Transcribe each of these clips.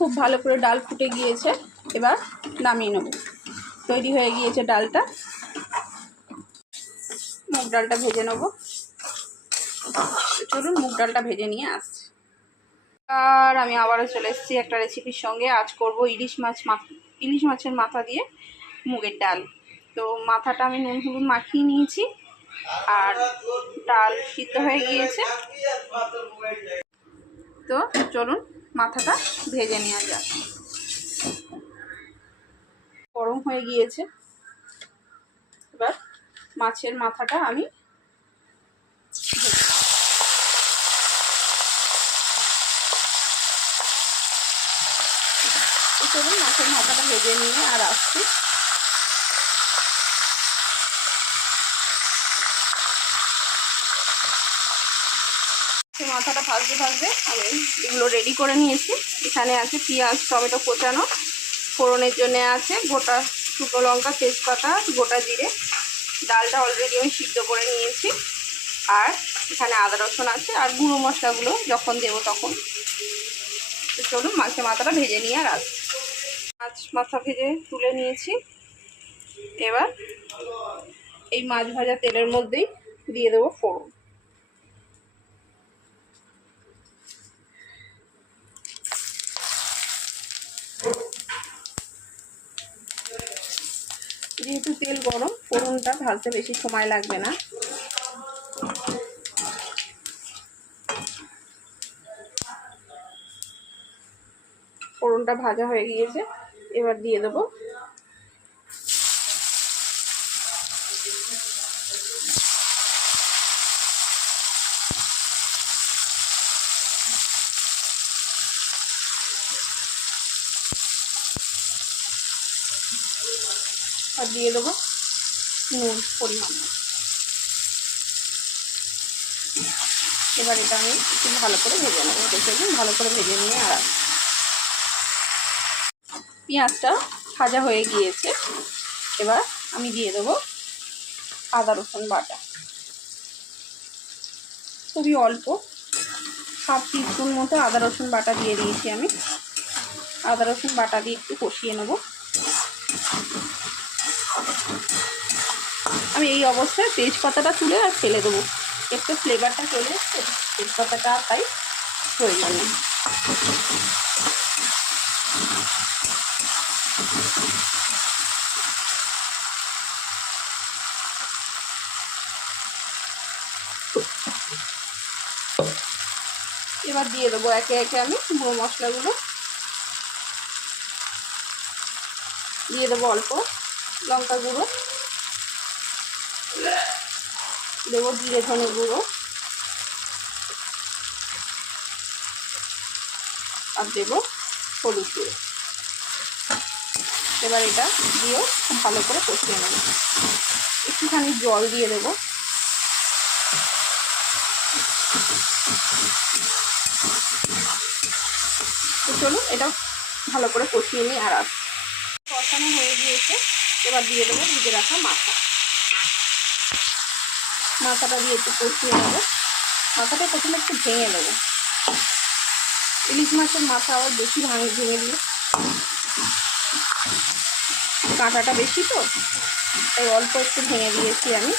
খুব ভালো করে ডাল ফুটে গিয়েছে, এবার নামিয়ে নেব। তৈরি হয়ে গিয়েছে ডালটা। মুগ ডালটা ভেজে নেব। চলুন মুগ ডালটা ভেজে নিয়ে আসছি। আর আমি আবারও চলে এসেছি একটা রেসিপির সঙ্গে। আজ করব ইলিশ মাছ ইলিশ মাছের মাথা দিয়ে মুগের ডাল। তো মাথাটা আমি নুন হলুদ মাখিয়ে নিয়েছি, আর ডাল সিদ্ধ হয়ে গিয়েছে। তো চলুন মাথাটা ভেজে নেওয়া যাক। গরম হয়ে গিয়েছে। এবার মাছের মাথাটা আমি মাছের মাথাটা ভেজে নিয়ে আর আসছি। মাথাটা ভাজতে ভাজতে আমি এগুলো রেডি করে নিয়েছি। এখানে আছে পেঁয়াজ, টমেটো কোচানো, ফোড়নের জন্য আছে গোটা শুকনো লঙ্কা, তেজপাতা, গোটা জিরে। ডালটা অলরেডি আমি সিদ্ধ করে নিয়েছি। আর এখানে আদা, রসুন আছে আর গুঁড়ো মশলাগুলো যখন দেবো তখন। তো চলুন মাছের মাথাটা ভেজে নিয়ে আর আসছি মাছ মাথা ভেজে তুলে নিয়েছি। এবার এই মাছ ভাজা তেলের মধ্যেই দিয়ে দেবো ফোড়ন। যেহেতু তেল গরম, ফোড়নটা ভাজতে বেশি সময় লাগবে না। ফোড়নটা ভাজা হয়ে গিয়েছে, এবার দিয়ে দেবো। আর দিয়ে দেবো নুন পরিমাণ। এবার এটা আমি একটু ভালো করে ভেজে নেব। দেখে ভালো করে ভেজে নিয়ে আর। পেঁয়াজটা ভাজা হয়ে গিয়েছে। এবার আমি দিয়ে দেবো আদা, রসুন বাটা। খুবই অল্প হাফ টিস্পুন মতো আদা, রসুন বাটা দিয়ে দিয়েছি আমি। আদা, রসুন বাটা দিয়ে একটু কষিয়ে নেব। আমি এই অবস্থায় তেজপাতাটা তুলে আর ফেলে দেবো। একটু ফ্লেভারটা চলে এসছে, তেজপাতাটা তাই প্রয়োজন নেই। এবার দিয়ে দেবো একে একে আমি গুঁড়ো মশলাগুলো। দিয়ে দেবো অল্প লঙ্কা গুঁড়ো। দেবো জিরে ধনে গুঁড়ো আর দেবো হলুদ গুঁড়ো। এবার এটা দিয়েও খুব ভালো করে কষিয়ে নেব। একটুখানি জল দিয়ে দেবো। তো চলুন এটা ভালো করে কষিয়ে নিই আর কষানো হয়ে গিয়েছে। এবার দিয়ে দেবো ভিজে রাখা মাথা। মাথাটা দিয়ে একটু কষিয়ে নেব। মাথাটা প্রথমে একটু ভেঙে নেব। ইলিশ মাছের মাথা আবার বেশি ভাঙে, ভেঙে দিয়ে কাঁটাটা বেশি তো, তাই অল্প একটু ভেঙে দিয়েছি আমি।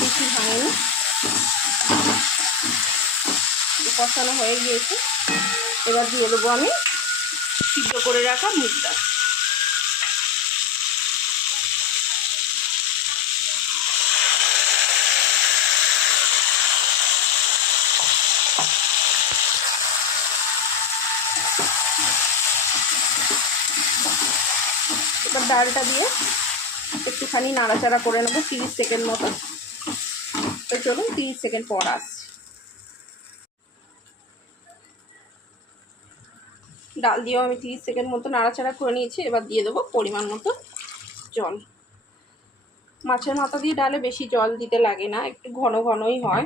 বেশি ভাঙেনি। কষানো হয়ে গিয়েছে। এবার দিয়ে দেবো আমি সিদ্ধ করে রাখা মুগটা এবার ডালটা দিয়ে একটুখানি নাড়াচাড়া করে নেব তিরিশ সেকেন্ড মতো। তো চলুন তিরিশ সেকেন্ড পর আসছি। ডাল দিয়েও আমি তিরিশ সেকেন্ড মতো নাড়াচাড়া করে নিয়েছি, এবার দিয়ে দেবো পরিমাণ মতো জল। মাছের মাথা দিয়ে ডালে বেশি জল দিতে লাগে না, একটু ঘন ঘনই হয়।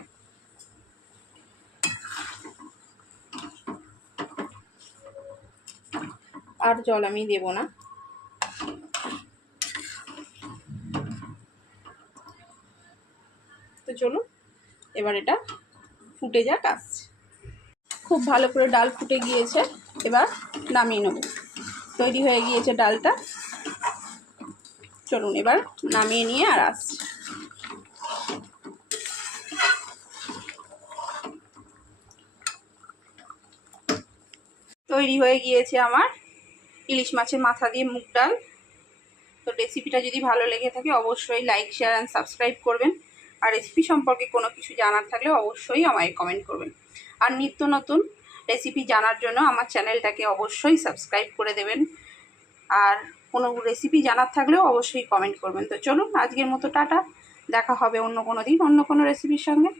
আর জল আমি দেব না। তো চলুন, এবার এটা ফুটে যাক আসছে খুব ভালো করে ডাল ফুটে গিয়েছে, এবার নামিয়ে নেব। তৈরি হয়ে গিয়েছে ডালটা। চলুন, এবার নামিয়ে নিয়ে আর আসছি তৈরি হয়ে গিয়েছে আমার ইলিশ মাছের মাথা দিয়ে মুগ ডাল। তো রেসিপিটা যদি ভালো লেগে থাকে, অবশ্যই লাইক শেয়ার অ্যান্ড সাবস্ক্রাইব করবেন। আর রেসিপি সম্পর্কে কোনো কিছু জানার থাকলে অবশ্যই আমায় কমেন্ট করবেন। আর নিত্য নতুন রেসিপি জানার জন্য আমার চ্যানেলটাকে অবশ্যই সাবস্ক্রাইব করে দেবেন। আর কোনো রেসিপি জানার থাকলেও অবশ্যই কমেন্ট করবেন। তো চলুন, আজকের মতো টাটা। দেখা হবে অন্য কোনো দিন, অন্য কোনো রেসিপির সঙ্গে।